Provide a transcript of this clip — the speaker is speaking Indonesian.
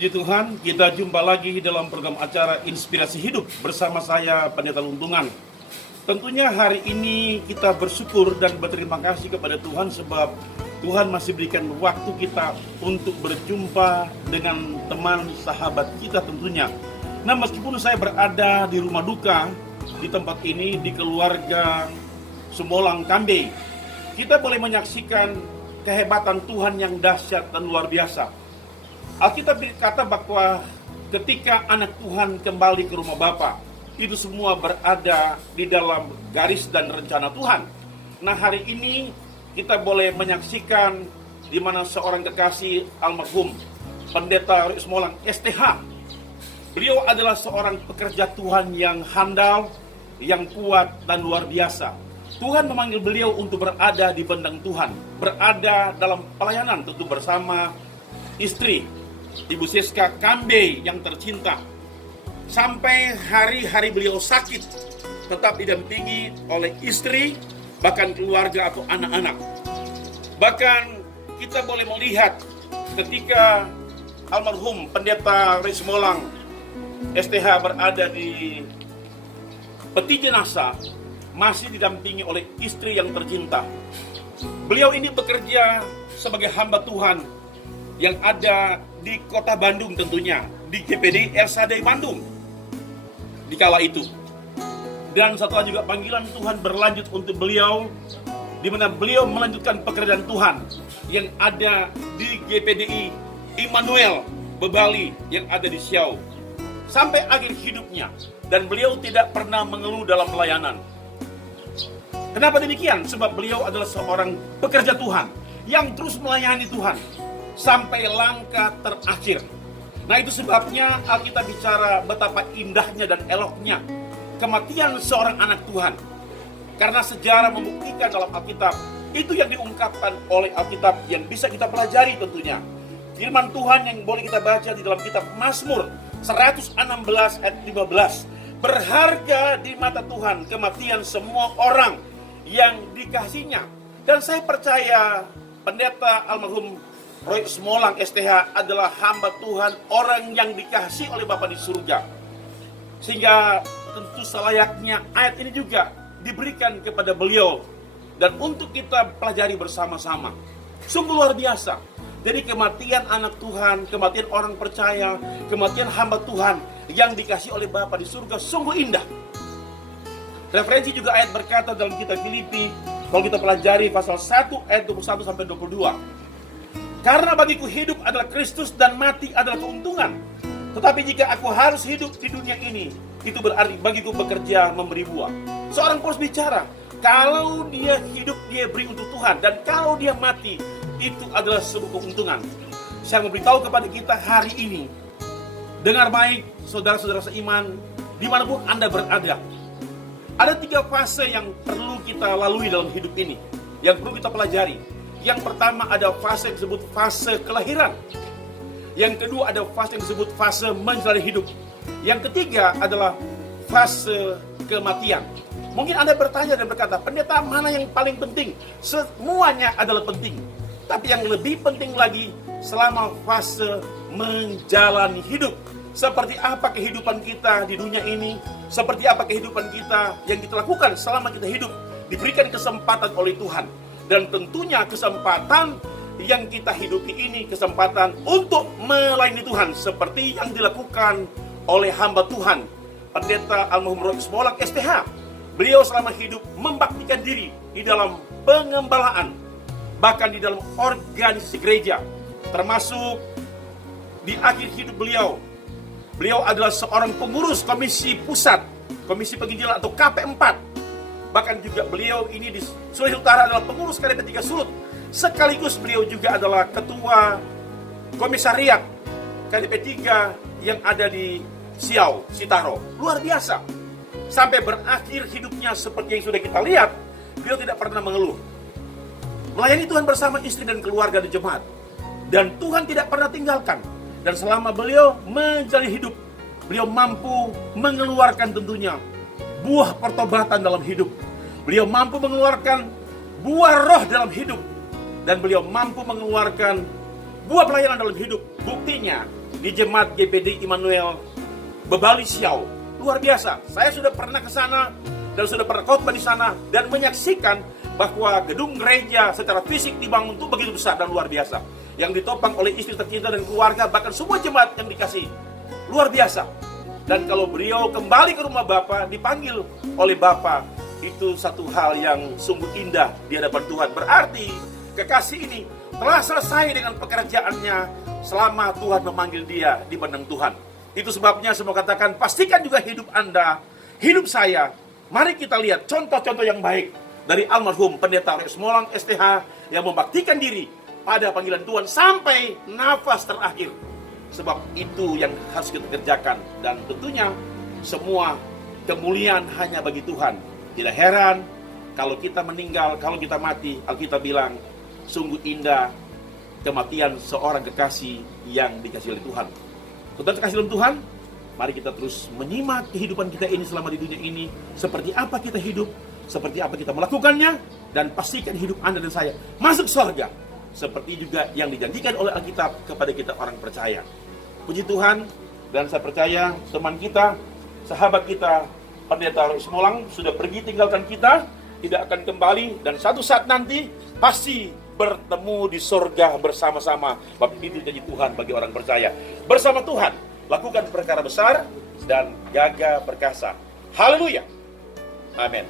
Puji Tuhan, kita jumpa lagi dalam program acara Inspirasi Hidup bersama saya, Pendeta Luntungan. Tentunya hari ini kita bersyukur dan berterima kasih kepada Tuhan sebab Tuhan masih berikan waktu kita untuk berjumpa dengan teman sahabat kita tentunya. Nah, meskipun saya berada di rumah duka di tempat ini, di keluarga Sumolang Kambe, kita boleh menyaksikan kehebatan Tuhan yang dahsyat dan luar biasa. Alkitab berkata bahwa ketika anak Tuhan kembali ke rumah Bapa, itu semua berada di dalam garis dan rencana Tuhan. Nah, hari ini kita boleh menyaksikan di mana seorang kekasih almarhum Pendeta Roy Sumolang STH. Beliau adalah seorang pekerja Tuhan yang handal, yang kuat dan luar biasa. Tuhan memanggil beliau untuk berada di bentang Tuhan, berada dalam pelayanan tentu bersama istri Ibu Siska Kambe yang tercinta. Sampai hari-hari beliau sakit, tetap didampingi oleh istri, bahkan keluarga atau anak-anak. Bahkan kita boleh melihat ketika almarhum Pendeta Roy Sumolang STH berada di peti jenazah, masih didampingi oleh istri yang tercinta. Beliau ini bekerja sebagai hamba Tuhan yang ada di kota Bandung tentunya, di GPD RSAD Bandung di kala itu. Dan setelah juga panggilan Tuhan berlanjut untuk beliau, di mana beliau melanjutkan pekerjaan Tuhan yang ada di GPDI Immanuel Bebali yang ada di Siau sampai akhir hidupnya, dan beliau tidak pernah mengeluh dalam pelayanan. Kenapa demikian? Sebab beliau adalah seorang pekerja Tuhan yang terus melayani Tuhan sampai langkah terakhir. Nah, itu sebabnya Alkitab bicara betapa indahnya dan eloknya kematian seorang anak Tuhan. Karena sejarah membuktikan dalam Alkitab, itu yang diungkapkan oleh Alkitab yang bisa kita pelajari tentunya. Firman Tuhan yang boleh kita baca di dalam kitab Mazmur 116 ayat 15. Berharga di mata Tuhan kematian semua orang yang dikasihinya. Dan saya percaya Pendeta almarhum Roy Sumolang STH adalah hamba Tuhan, orang yang dikasihi oleh Bapa di surga. Sehingga tentu selayaknya ayat ini juga diberikan kepada beliau dan untuk kita pelajari bersama-sama. Sungguh luar biasa. Jadi kematian anak Tuhan, kematian orang percaya, kematian hamba Tuhan yang dikasihi oleh Bapa di surga sungguh indah. Referensi juga ayat berkata dalam kitab Filipi, kalau kita pelajari pasal 1 ayat 21 sampai 22. Karena bagiku hidup adalah Kristus dan mati adalah keuntungan. Tetapi jika aku harus hidup di dunia ini, itu berarti bagiku bekerja memberi buah. Seorang Paulus bicara, kalau dia hidup dia beri untuk Tuhan, dan kalau dia mati itu adalah sebuah keuntungan. Saya memberitahu kepada kita hari ini, dengar baik saudara-saudara seiman, dimanapun Anda berada. Ada 3 fase yang perlu kita lalui dalam hidup ini, yang perlu kita pelajari. Yang pertama ada fase yang disebut fase kelahiran. Yang kedua ada fase yang disebut fase menjalani hidup. Yang ketiga adalah fase kematian. Mungkin Anda bertanya dan berkata, pendeta mana yang paling penting? Semuanya adalah penting. Tapi yang lebih penting lagi selama fase menjalani hidup. Seperti apa kehidupan kita di dunia ini? Seperti apa kehidupan kita yang kita lakukan selama kita hidup? Diberikan kesempatan oleh Tuhan. Dan tentunya kesempatan yang kita hidupi ini kesempatan untuk melayani Tuhan seperti yang dilakukan oleh hamba Tuhan Pendeta almarhum Roy Sumolang STH. Beliau selama hidup membaktikan diri di dalam pengembalaan, bahkan di dalam organisasi gereja, termasuk di akhir hidup beliau. Beliau adalah seorang pengurus Komisi Pusat, Komisi Penginjilan atau KP4. Bahkan juga beliau ini di Sulawesi Utara adalah pengurus KDP 3 Sulut. Sekaligus beliau juga adalah ketua komisariat KDP 3 yang ada di Siau, Sitaro. Luar biasa. Sampai berakhir hidupnya seperti yang sudah kita lihat, beliau tidak pernah mengeluh. Melayani Tuhan bersama istri dan keluarga di jemaat. Dan Tuhan tidak pernah tinggalkan. Dan selama beliau menjalani hidup, beliau mampu mengeluarkan tentunya buah pertobatan dalam hidup. Beliau mampu mengeluarkan buah roh dalam hidup. Dan beliau mampu mengeluarkan buah pelayanan dalam hidup. Buktinya, di Jemaat GPD Immanuel Bebali Siau. Luar biasa. Saya sudah pernah ke sana dan sudah pernah khotbah di sana dan menyaksikan bahwa gedung gereja secara fisik dibangun itu begitu besar dan luar biasa. Yang ditopang oleh istri tercinta dan keluarga, bahkan semua jemaat yang dikasih. Luar biasa. Dan kalau beliau kembali ke rumah Bapa, dipanggil oleh Bapa, itu satu hal yang sungguh indah di hadapan Tuhan. Berarti kekasih ini telah selesai dengan pekerjaannya selama Tuhan memanggil dia di benang Tuhan. Itu sebabnya semua katakan, pastikan juga hidup Anda, hidup saya. Mari kita lihat contoh-contoh yang baik dari almarhum Pendeta Rex Molang STH yang membaktikan diri pada panggilan Tuhan sampai nafas terakhir. Sebab itu yang harus kita kerjakan. Dan tentunya semua kemuliaan hanya bagi Tuhan. Tidak heran kalau kita meninggal, kalau kita mati, Alkitab bilang sungguh indah kematian seorang kekasih yang dikasihi oleh Tuhan. Saudara kasih dalam Tuhan, mari kita terus menyimak kehidupan kita ini selama di dunia ini. Seperti apa kita hidup, seperti apa kita melakukannya, dan pastikan hidup Anda dan saya masuk surga. Seperti juga yang dijanjikan oleh Alkitab kepada kita orang percaya. Puji Tuhan, dan saya percaya teman kita, sahabat kita, Pendeta Rex Molang sudah pergi tinggalkan kita, tidak akan kembali, dan satu saat nanti pasti bertemu di surga bersama-sama. Bab itu janji Tuhan bagi orang percaya. Bersama Tuhan, lakukan perkara besar dan jaga perkasa. Haleluya. Amin.